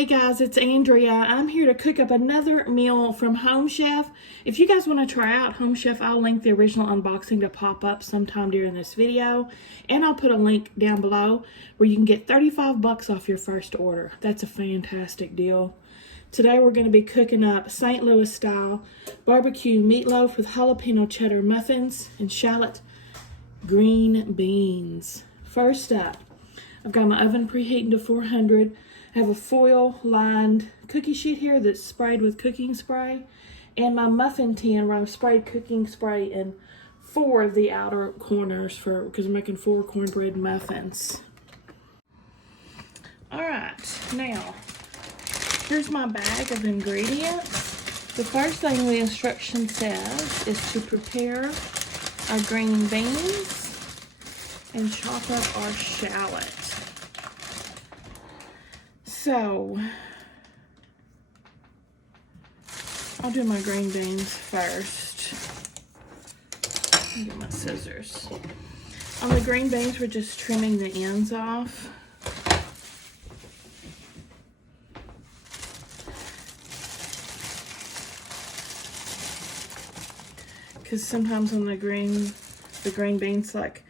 Hey guys, it's Andrea. I'm here to cook up another meal from Home Chef. If you guys want to try out Home Chef, I'll link the original unboxing to pop up sometime during this video. And I'll put a link down below where you can get 35 bucks off your first order. That's a fantastic deal. Today we're going to be cooking up St. Louis style barbecue meatloaf with jalapeno cheddar muffins and shallot green beans. First up, I've got my oven preheating to 400. I have a foil-lined cookie sheet here that's sprayed with cooking spray, and my muffin tin where I've sprayed cooking spray in 4 of the outer corners because I'm making 4 cornbread muffins. All right, now here's my bag of ingredients. The first thing the instruction says is to prepare our green beans and chop up our shallot. So, I'll do my green beans first. Get my scissors. On the green beans, we're just trimming the ends off. Because sometimes on the green beans, like,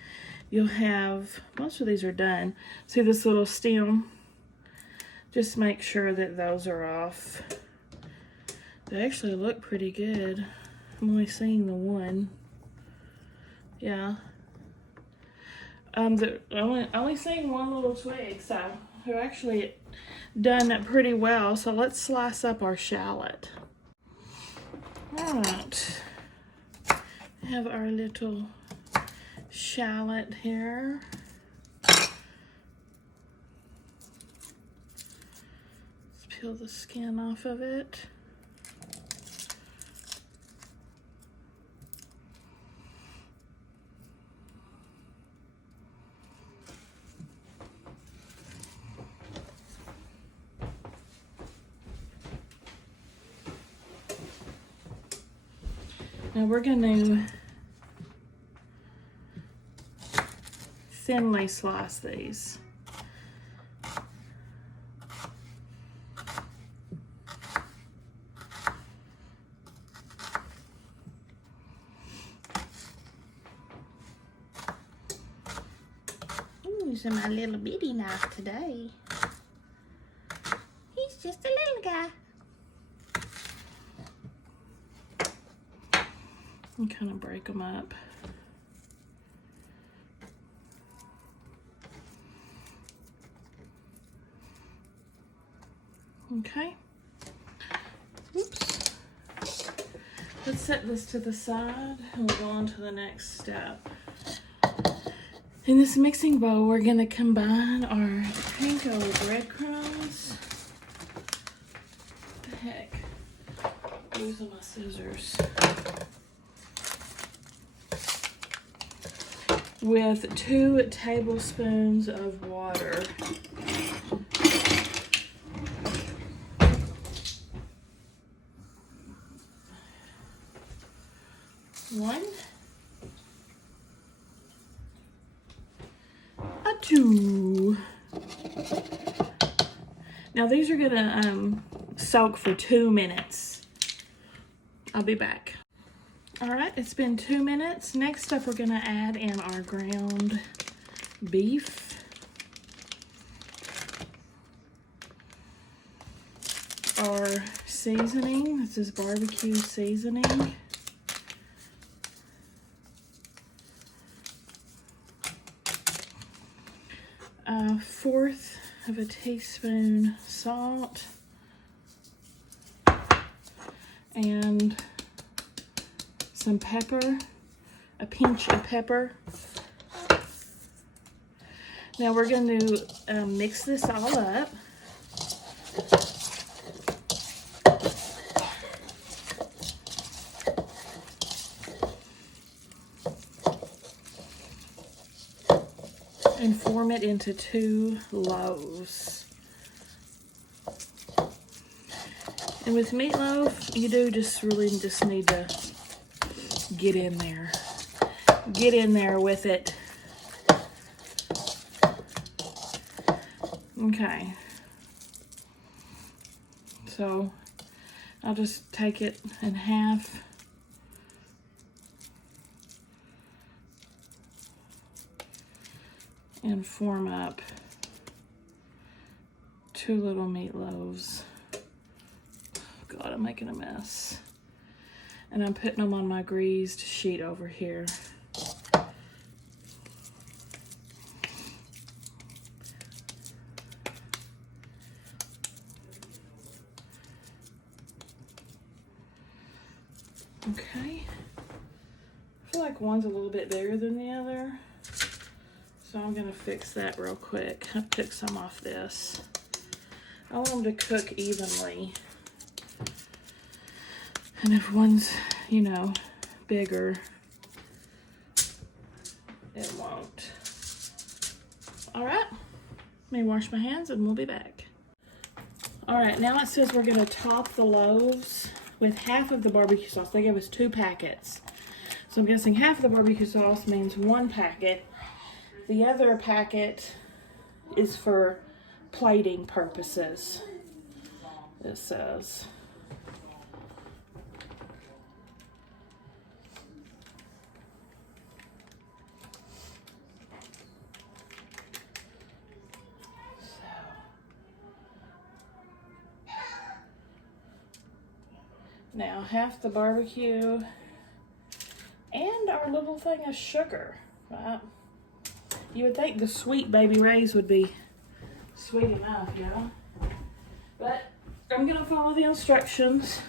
you'll have, most of these are done. See this little stem? Just make sure that those are off. They actually look pretty good. I'm only seeing the one. Yeah. Only seeing one little twig, so they're actually done pretty well. So let's slice up our shallot. All right. Have our little shallot here. Peel the skin off of it. Now we're going to thinly slice these. Using my little bitty knife today. He's just a little guy. And kind of break them up. Okay. Oops. Let's set this to the side and we'll go on to the next step. In this mixing bowl, we're going to combine our panko breadcrumbs. What the heck? Using my scissors. With 2 tablespoons of water. One. 2. Now these are gonna soak for 2 minutes. I'll be back. All right, it's been 2 minutes. Next up, we're gonna add in our ground beef. Our seasoning, this is barbecue seasoning. A 1/4 of a teaspoon salt and some pepper, a pinch of pepper. Now we're going to mix this all up. And form it into 2 loaves. And with meatloaf, you do really just need to get in there. Get in there with it. Okay. So I'll just take it in half. And form up 2 little meatloaves. Oh God, I'm making a mess. And I'm putting them on my greased sheet over here. Okay. I feel like one's a little bit bigger than the other. So I'm gonna fix that real quick. I took some off this. I want them to cook evenly. And if one's, you know, bigger, it won't. All right, let me wash my hands and we'll be back. All right, now it says we're gonna top the loaves with half of the barbecue sauce. They gave us 2 packets. So I'm guessing half of the barbecue sauce means 1 packet. The other packet is for plating purposes, it says. Now half the barbecue and our little thing of sugar, right? You would think the sweet Baby Ray's would be sweet enough, you know? But I'm gonna follow the instructions.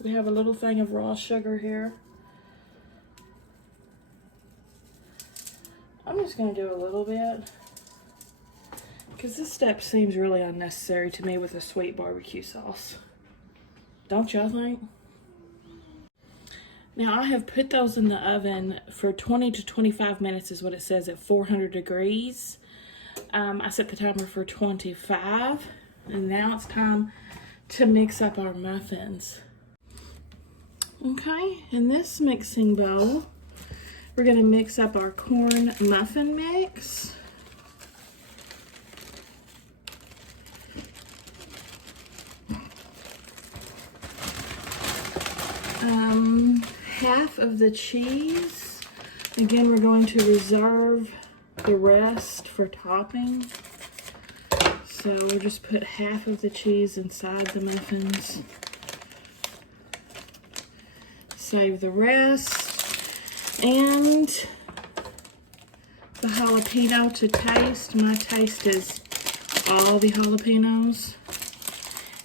We have a little thing of raw sugar here. I'm just gonna do a little bit because this step seems really unnecessary to me with a sweet barbecue sauce. Don't y'all think? Now I have put those in the oven for 20 to 25 minutes is what it says at 400 degrees. I set the timer for 25 and now it's time to mix up our muffins. Okay, in this mixing bowl, we're gonna mix up our corn muffin mix. Half of the cheese. Again, we're going to reserve the rest for topping. So we'll just put half of the cheese inside the muffins. Save the rest. And the jalapeno to taste. My taste is all the jalapenos.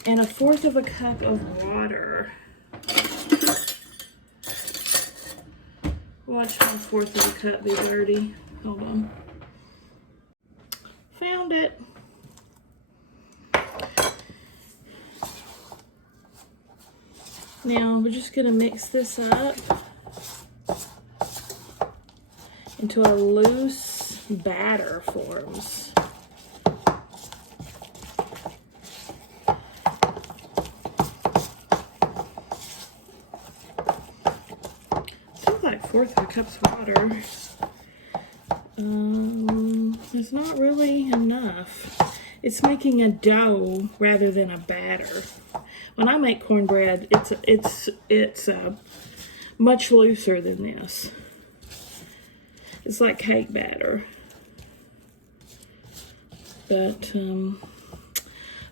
And 1/4 cup of water. Watch my 1/4 cup be dirty. Hold on. Found it. Now we're just gonna mix this up until a loose batter forms. Like 1/4 cups of water. It's not really enough. It's making a dough rather than a batter. When I make cornbread, it's much looser than this. It's like cake batter. But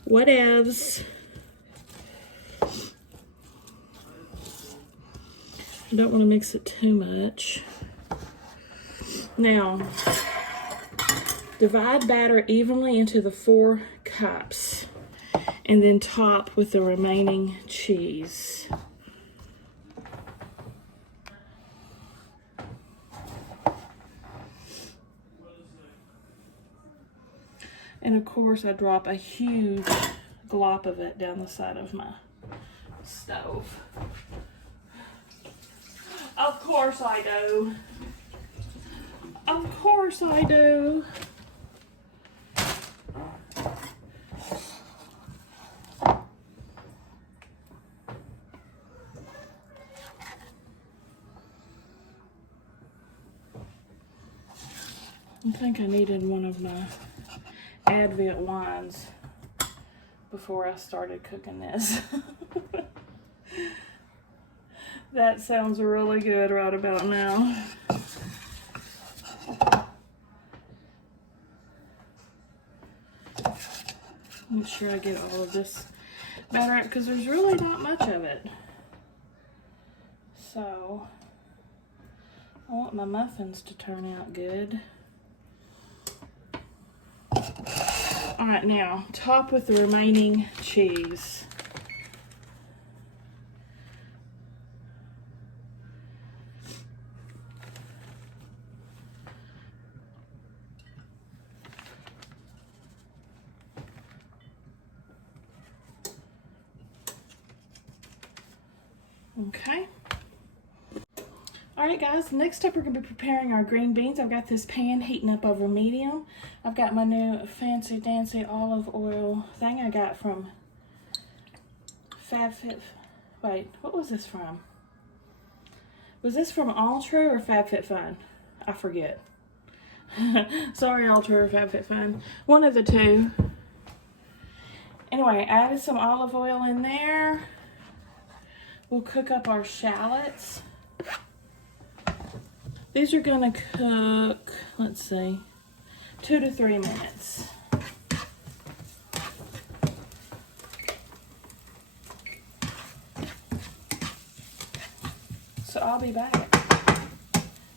whatevs. I don't want to mix it too much. Now, divide batter evenly into the 4 cups and then top with the remaining cheese. And of course, I drop a huge glop of it down the side of my stove. Of course I do. Of course I do. I think I needed one of my Advent wines before I started cooking this. That sounds really good right about now. Make sure I get all of this batter up because there's really not much of it. So I want my muffins to turn out good. All right, now top with the remaining cheese. Okay. All right, guys, next up we're going to be preparing our green beans. I've got this pan heating up over medium. I've got my new fancy dancy olive oil thing I got from Wait, what was this from? Was this from Ultra or FabFitFun? I forget. Sorry, Ultra or FabFitFun. One of the two. Anyway, added some olive oil in there. We'll cook up our shallots. These are gonna cook, let's see, 2 to 3 minutes. So I'll be back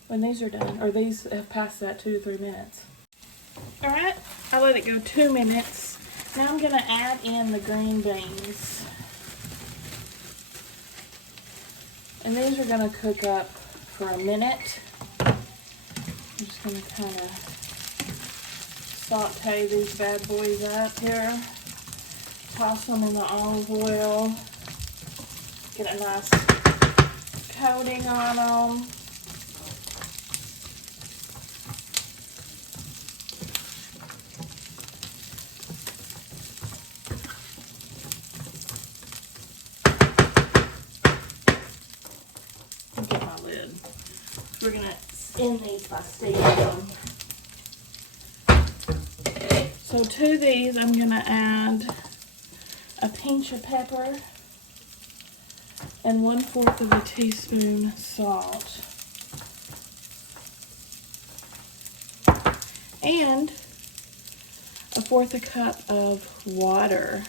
when these are done, or these have passed that 2 to 3 minutes. All right, I let it go 2 minutes. Now I'm gonna add in the green beans. And these are gonna cook up for a minute. I'm just gonna kind of saute these bad boys up here. Toss them in the olive oil. Get a nice coating on them. Get my lid. We're gonna end these by steaming them. So to these, I'm gonna add a pinch of pepper and 1/4 of a teaspoon salt. And 1/4 cup of water.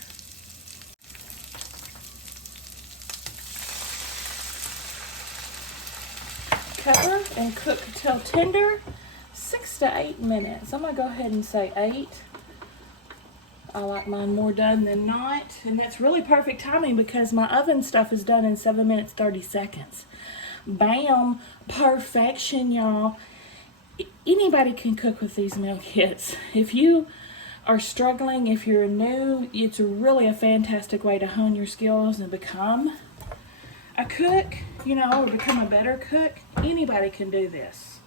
Cover and cook till tender, 6 to 8 minutes. I'm gonna go ahead and say 8. I like mine more done than not, and that's really perfect timing because my oven stuff is done in 7 minutes 30 seconds. Bam, perfection, y'all. Anybody can cook with these meal kits. If you are struggling, if you're new, it's really a fantastic way to hone your skills and become a cook, or become a better cook. Anybody can do this.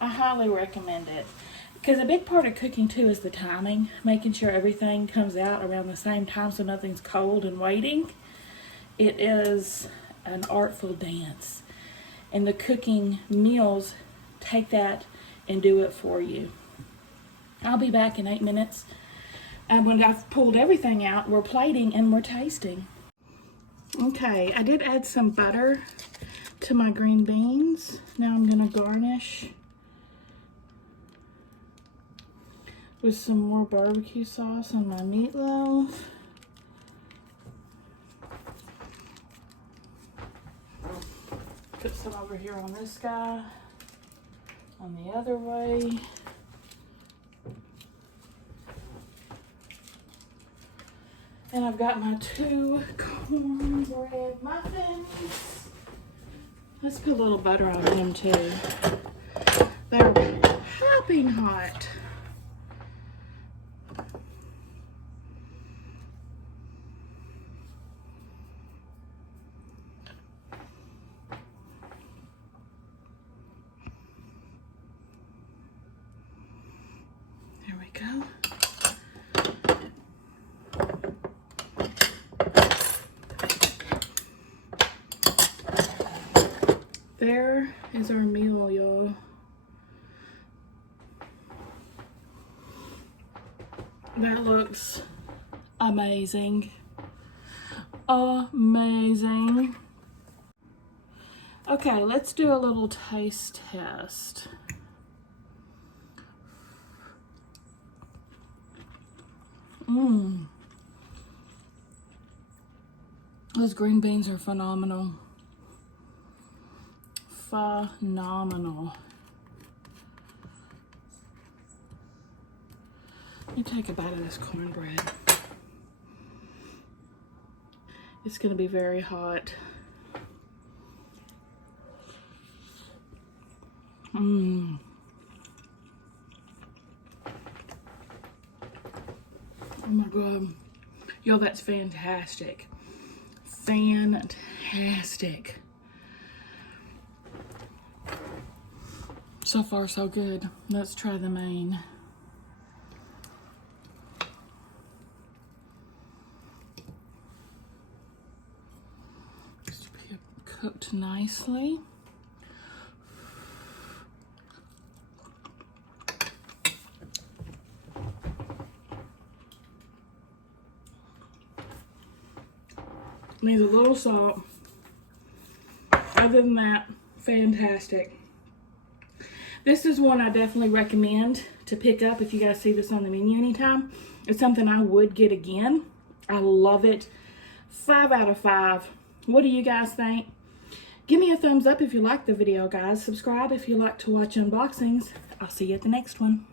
I highly recommend it. Because a big part of cooking too is the timing, making sure everything comes out around the same time so nothing's cold and waiting. It is an artful dance. And the cooking meals take that and do it for you. I'll be back in 8 minutes. And when I've pulled everything out, we're plating and we're tasting. Okay, I did add some butter to my green beans. Now I'm gonna garnish with some more barbecue sauce on my meatloaf. Put some over here on this guy, on the other way. And I've got my 2 cornbread muffins. Let's put a little butter on them too. They're hopping hot. There we go. There is our meal, y'all. That looks amazing. Amazing. Okay, let's do a little taste test. Those green beans are phenomenal. Phenomenal. Let me take a bite of this cornbread. It's going to be very hot. Oh my God. Yo, that's fantastic. Fantastic. So far, so good. Let's try the main. Just be cooked nicely. Needs a little salt. Other than that, fantastic. This is one I definitely recommend to pick up if you guys see this on the menu anytime. It's something I would get again. I love it. 5 out of 5. What do you guys think? Give me a thumbs up if you like the video, guys. Subscribe if you like to watch unboxings. I'll see you at the next one.